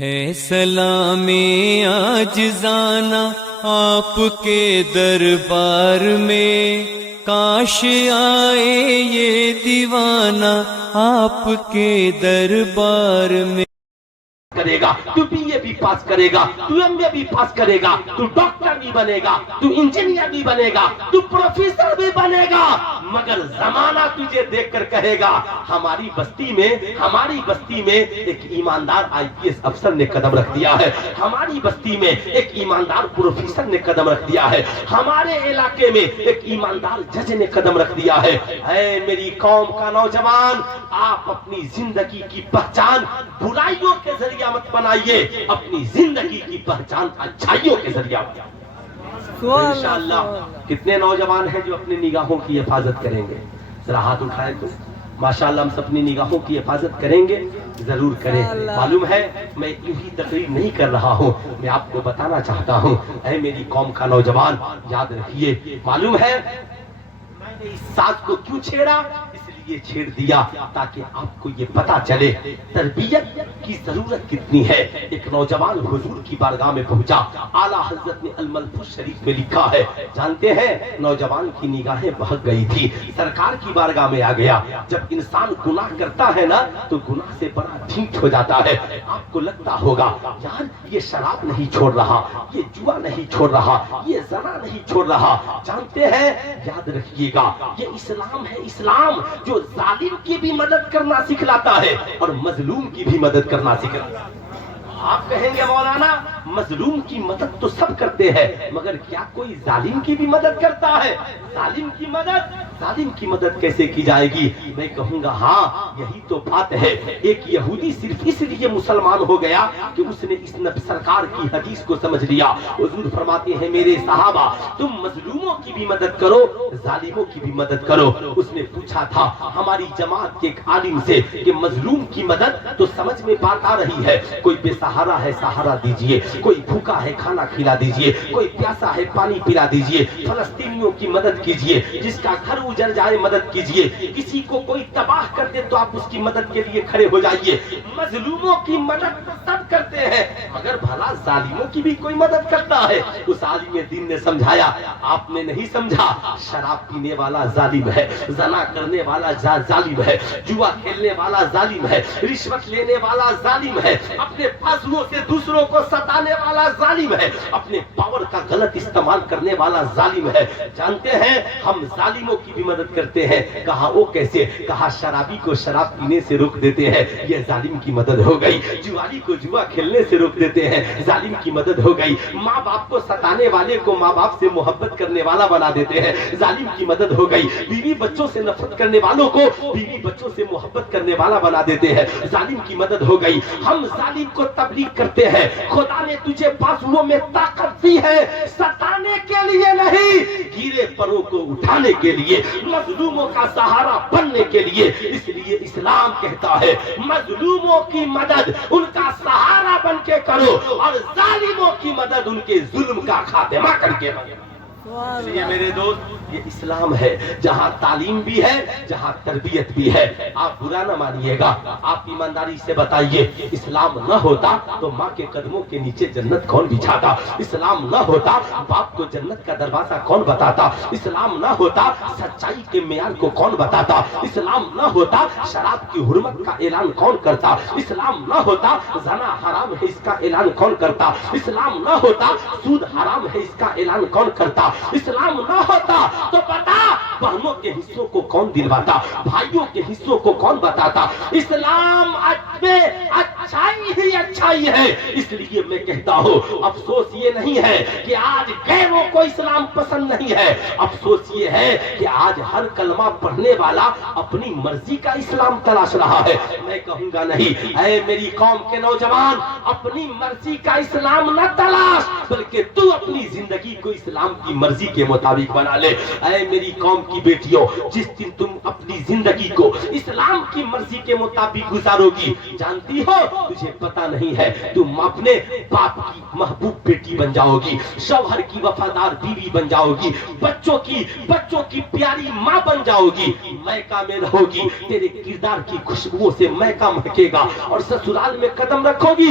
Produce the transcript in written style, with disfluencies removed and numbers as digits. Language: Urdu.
ہے سلام عاجزانہ آپ کے دربار میں، کاش آئے یہ دیوانہ آپ کے دربار میں۔ کرے گا تو بی اے بھی پاس کرے گا، تو ایم اے بھی پاس کرے گا، تو ڈاکٹر بھی بنے گا، تو انجینئر بھی بنے گا، تو پروفیسر بھی بنے گا، مگر زمانہ تجھے دیکھ کر کہے گا ہماری بستی میں ایک ایماندار آئی پی ایس افسر نے قدم رکھ دیا ہے، ہماری بستی میں ایک ایماندار پروفیسر نے قدم رکھ دیا ہے، ہمارے علاقے میں ایک ایماندار جج نے قدم رکھ دیا ہے۔ اے میری قوم کا نوجوان، آپ اپنی زندگی کی پہچان برائیوں کے ذریعہ مت بنائیے، اپنی زندگی کی پہچان اچھائیوں کے ذریعہ بنائیے۔ انشاءاللہ کتنے نوجوان ہیں جو اپنی نگاہوں کی حفاظت کریں گے؟ ذرا ہاتھ اٹھائیں تو ماشاءاللہ ہم سب اپنی نگاہوں کی حفاظت کریں گے، ضرور کریں۔ معلوم ہے میں یوں ہی تقریر نہیں کر رہا ہوں، میں آپ کو بتانا چاہتا ہوں اے میری قوم کا نوجوان، یاد رکھیے، معلوم ہے میں نے اس ساز کو کیوں چھیڑا؟ یہ چھیڑ دیا تاکہ آپ کو یہ پتا چلے تربیت کی ضرورت کتنی ہے۔ ایک نوجوان حضور کی بارگاہ میں پہنچا، اعلیٰ حضرت نے الملفوظ شریف میں لکھا ہے، جانتے ہیں نوجوان کی نگاہیں بہک گئی تھی، سرکار کی بارگاہ میں آ گیا۔ جب انسان گناہ کرتا ہے نا تو گناہ سے بڑا ڈھیٹ ہو جاتا ہے۔ آپ کو لگتا ہوگا یار یہ شراب نہیں چھوڑ رہا، یہ جوا نہیں چھوڑ رہا، یہ زنا نہیں چھوڑ رہا۔ جانتے ہیں یاد رکھیے گا یہ اسلام ہے، اسلام جو ظالم کی بھی مدد کرنا سکھلاتا ہے اور مظلوم کی بھی مدد کرنا سکھلاتا ہے۔ آپ کہیں گے مولانا مظلوم کی مدد تو سب کرتے ہیں مگر کیا کوئی ظالم کی بھی مدد کرتا ہے؟ ظالم کی مدد کیسے کی جائے گی؟ میں کہوں گا ہاں یہی تو بات ہے۔ ایک یہودی صرف اس لیے مسلمان ہو گیا کہ اس نے اس سرکار کی حدیث کو سمجھ لیا۔ حضور فرماتے ہیں میرے صحابہ تم مظلوموں کی بھی مدد کرو، ظالموں کی بھی مدد کرو۔ اس نے پوچھا تھا ہماری جماعت کے ایک عالم سے کہ مظلوم کی مدد تو سمجھ میں بات آ رہی ہے، کوئی بے سہارا ہے سہارا دیجئے، کوئی بھوکا ہے کھانا کھلا دیجئے، کوئی پیاسا ہے پانی پلا دیجئے، فلسطینیوں کی مدد کیجئے، جس کا گھر اجڑ جائے مدد کیجئے، کسی کو کوئی تباہ کر دے تو آپ اس کی مدد کے لیے کھڑے ہو جائیے۔ مظلوموں کی مدد تو سب کرتے ہیں مگر بھلا ظالموں کی بھی کوئی مدد کرتا ہے؟ اس عالم دین نے سمجھایا آپ نے نہیں سمجھا، شراب پینے والا ظالم ہے، زنا کرنے والا ظالم ہے، جوا کھیلنے والا ظالم ہے، رشوت لینے والا ظالم ہے، اپنے بازوؤں سے دوسروں کو ستانے والا ظالم ہے، اپنے پاور کا غلط استعمال کرنے والا ظالم ہے۔ جانتے ہیں ہم ظالموں کی بھی مدد کرتے ہیں، کہا وہ کیسے؟ کہا شرابی کو شراب پینے سے روک دیتے ہیں، یہ ظالم کی مدد ہو گئی۔ جوالی کو جوا کھیلنے سے روک دیتے ہیں، ظالم کی مدد ہو گئی۔ ماں باپ کو ستانے والے کو ماں باپ سے محبت کرنے والا بنا دیتے ہیں، ظالم کی مدد ہو گئی۔ بیوی بچوں سے نفرت کرنے والوں کو بیوی بچوں سے محبت کرنے والا بنا دیتے ہیں، ظالم کی مدد ہو گئی۔ ہم ظالم کو تبلیغ کرتے ہیں، خدا نے تجھے بازوؤں میں طاقت دی ہے ستانے کے لیے نہیں، گیرے پروں کو اٹھانے کے لیے، مظلوموں کا سہارا بننے کے لیے۔ اس لیے اسلام کہتا ہے مظلوموں کی مدد ان کا سہارا بن کے کرو اور ظالموں کی مدد ان کے ظلم کا خاتمہ کر کے کرو۔ اس لیے میرے دوست یہ اسلام ہے جہاں تعلیم بھی ہے، جہاں تربیت بھی ہے۔ آپ برا نہ مانیے گا، آپ ایمانداری سے بتائیے اسلام نہ ہوتا تو ماں کے قدموں کے نیچے جنت کون بچھاتا؟ اسلام نہ ہوتا باپ کو جنت کا دروازہ کون بتاتا؟ اسلام نہ ہوتا سچائی کے معیار کو کون بتاتا؟ اسلام نہ ہوتا شراب کی حرمت کا اعلان کون کرتا؟ اسلام نہ ہوتا زنا حرام ہے اس کا اعلان کون کرتا؟ اسلام نہ ہوتا سود حرام ہے اس کا اعلان کون کرتا؟ اسلام نہ ہوتا تو بتا بہنوں کے حصوں کو کون دلواتا؟ بھائیوں کے حصوں کو کون بتاتا؟ اسلام میں اچھائی ہی اچھائی ہے۔ اس لیے میں کہتا ہوں افسوس یہ نہیں ہے کہ آج غیروں کو اسلام پسند نہیں ہے، افسوس یہ ہے کہ آج ہر کلمہ پڑھنے والا اپنی مرضی کا اسلام تلاش رہا ہے۔ میں کہوں گا نہیں، اے میری قوم کے نوجوان اپنی مرضی کا اسلام نہ تلاش بلکہ تو اپنی زندگی کو اسلام کی مرضی کے مطابق بنا لے۔ اے میری قوم کی بیٹیوں جس دن تم اپنی زندگی کو اسلام کی مرضی کے مطابق گزارو گی، جانتی ہو تجھے پتا نہیں ہے تم اپنے باپ کی محبوب بیٹی بن جاؤ گی، شوہر کی وفادار بیوی بن جاؤ گی، بچوں کی پیاری ماں بن جاؤ گی، میکہ میں رہو گی، تیرے کردار کی خوشبو سے میکہ مہکے گا، اور سسرال میں قدم رکھو گی